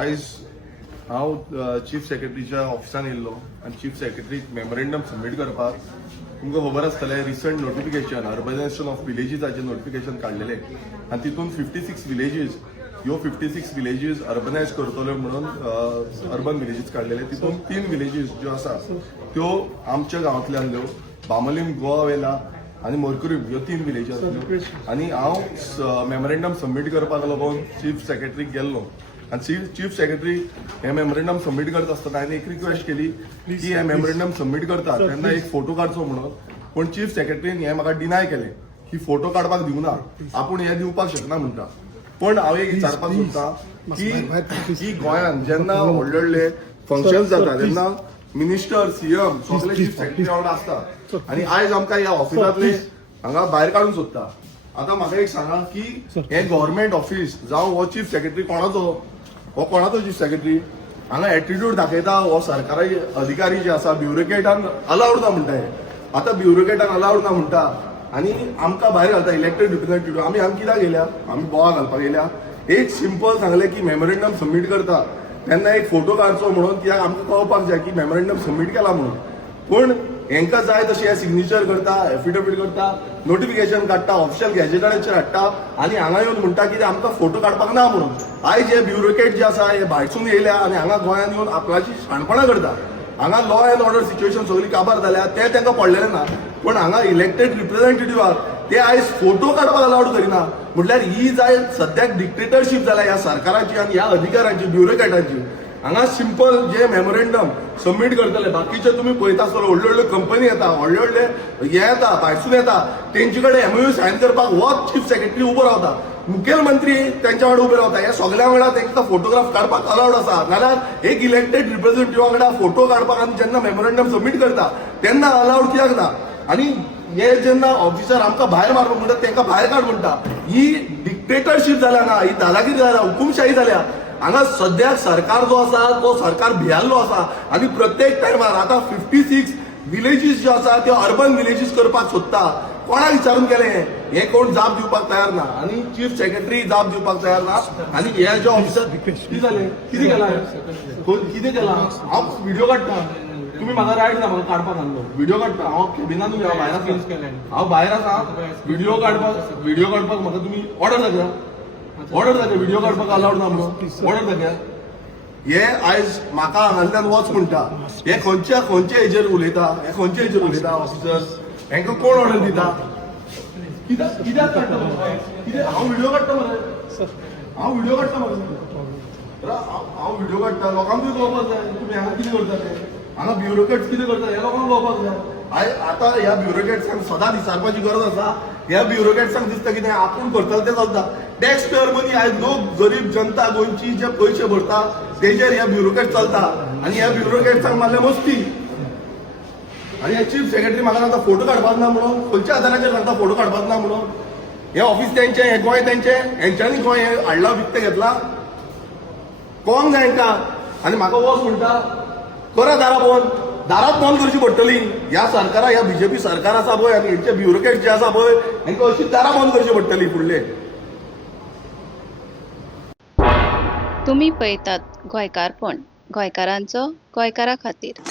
आयज हांव चीफ सेक्रेटरीच्या ऑफिसान येयल्लो आनी चीफ सेक्रेटरीक मेमोरेंडम सबमीट करपाक तुमकां खबर आसतलें रिसंट नोटिफिकेशन अर्बनायझेशन ऑफ विलेजीसाचें नोटिफिकेशन काडलेलें आनी तितून 56 विलेजीस ह्यो 56 विलेजीस अर्बनायज करतल्यो म्हणून अर्बन विलेजीस काडलेले तितून 3 विलेजीस ज्यो आसा त्यो आमच्या गांवांतल्यानल्यो बामलिम गोवावेला आनी मोरकुरीम ह्यो 3 विलेजी आसल्यो आनी हांव मेमोरेंडम सबमीट करपाक लागून चीफ सेक्रेटरीक गेल्लो आनी चीफ सेक्रेटरी हे मेमोरेंडम सबमीट करता आसतना हांवें एक रिक्वेस्ट केली की हे मेमोरेंडम सबमीट करता तेन्ना एक फोटो काडचो म्हणून पूण चीफ सेक्रेटरीन हे म्हाका डिनाय केलें की फोटो काडपाक दिवना आपूण हे दिवपाक शकना म्हणटा पण हांव एक विचारपाक सोदतां की गोंयांत जेन्ना व्हडले व्हडले फंक्शन्स जाता तेन्ना मिनिस्टर सीएम सगळे चीफ सेक्रेटरी वांगडा आसता आनी आयज आमकां ह्या ऑफिसांतले हांगा भायर काडून सोदता आतां म्हाका एक सांगा की हे गव्हर्मेंट ऑफिस जावं हो चीफ सेक्रेटरी कोणाचो चीफ सेक्रेटरी हांगा एटिट्यूड दाखयता हो सरकारी अधिकारी जे आसा ब्युरोक्रेटान अलावड ना म्हणटा हे आतां ब्युरोक्रेटान अलावड ना म्हणटा आनी आमकां भायर घालता इलेक्टेड रिप्रेझेंटेटिव्ह आमी कित्याक गेल्या आमी बोवाळ घालपाक गेल्या एक सिंपल सांगलें की मेमोरेंडम सबमीट करता तेन्ना एक फोटो काडचो म्हणून कित्याक आमकां कळपाक जाय की मेमोरेंडम सबमीट केला म्हणून पूण हेंकां जाय तशें हे सिग्नेचर करता एफिडेविट करता नोटिफिकेशन काडटा ऑफिशियल गॅजेटाचेर हाडटा आनी हांगा येवन म्हणटा की आमकां फोटो काडपाक ना म्हणून आयज हे ब्युरोक्रेट जे आसा हे भायरसून येयल्या आनी हांगा गोंयांत येवन आपणाची शाणपणां करता हांगा लॉ एंड ऑर्डर सिच्युएशन सगळी काबार जाल्या ते तांकां पडलेलें ना पण हांगा इलेक्टेड रिप्रेझेंटेटिव्हाक ते आयज फोटो काडपाक अलावड करिना म्हटल्यार ही जाय सद्याक डिक्टेटरशीप जाल्या ह्या सरकाराची आनी ह्या अधिकाऱ्यांची ब्युरोक्रेटांची हांगा सिंपल जे मेमोरेंडम सबमीट करतले बाकीचे तुम्ही पळयता आसतलो व्हडल्यो व्हडल्यो कंपनी येता व्हडले व्हडले हे येता भायरसून येता तेंचे कडेन एमओयू सायन करपाक हो चीफ सेक्रेटरी उबो रावता मुखेलमंत्री त्यांच्या वांगडा उबे रावता हे सगळ्या वांगडा तांकां फोटोग्राफ काडपाक अलावड आसा नाल्यार एक इलेक्टेड रिप्रेझेंटेटिव्हा वांगडा फोटो काडपाक आनी जेन्ना मेमोरेंडम सबमीट करता तेन्ना अलावड कित्याक ना आनी हे जेन्ना ऑफिसर आमकां भायर मारपाक म्हणटा तांकां भायर काड म्हणटा ही डिक्टेटरशीप जाल्या ना ही दादागिरी जाल्या हुकुमशाही जाल्या हांगा सद्याक सरकार जो आसा तो सरकार भियाल्लो आसा आनी प्रत्येक टायमार आतां 56 विलेजीस ज्यो आसा त्यो अर्बन विलेजीस करपाक सोदता कोणाक विचारून केलें हे कोण जाप दिवपाक तयार ना आनी चीफ सेक्रेटरी जाप दिवपाक तयार ना आनी हे जे ऑफिसर कितें जालें कितें केलां हांव व्हिडिओ काडटा तुम्ही म्हाका रायट ना म्हाका काडपाक सांगलो व्हिडिओ काडटा हांव कॅबिनान भायर आसा हांव भायर आसा व्हिडिओ काडपाक म्हाका तुमी ऑर्डर दाखया व्हिडिओ काडपाक अलावड ना म्हणून ऑर्डर दाखया हे आयज म्हाका हांगांतल्यान वच म्हणटा हे खंयच्या हेजेर उलयता हे खंयच्या हेजेर उलयता ऑफिसर्स हेंकां कोण ऑर्डर दिता कित्याक काडटा कित्याक हांव व्हिडिओ काडटा मरे हांव व्हिडिओ काडटा लोकांकूय कळपाक जाय तुमी हांगा कितें करता ते हांगा ब्युरोक्रेट्स कितें करता हे लोकांक कळपाक जाय आतां ह्या ब्युरोक्रेट्सांक सदां विचारपाची गरज आसा ह्या ब्युरोक्रेट्सांक दिसता कितें आपूण करतले तें चलता टॅक्स पेयर मनी आयज लोक गरीब जनता गोंयची जे पयशे भरता तेजेर ह्या ब्युरोक्रेट चलता आनी ह्या ब्युरोक्रेट्सांक मारले मस्ती आनी हे चीफ सेक्रेटरी म्हाका सांगता फोटो काडपाक ना म्हणून खंयच्या आदाराचेर सांगता फोटो काडपाक ना म्हणून हे ऑफिस तेंचें हे गोंय तेंचें हेंच्यांनी गोंय हे हाडला विकतें घेतला कळोंक जाय हांकां आनी म्हाका वच म्हणटा करा दारात बंद करची पडटली ह्या सरकारा ह्या बीजेपी सरकार आसा पळय आनी हेंचे ब्युरोक्रेट जे आसा पळय हांकां अशीच दारां बंद करची पडटली फुडले तुम्ही पळयतात गोंयकारपण गोंयकारांचो गोंयकारा खातीर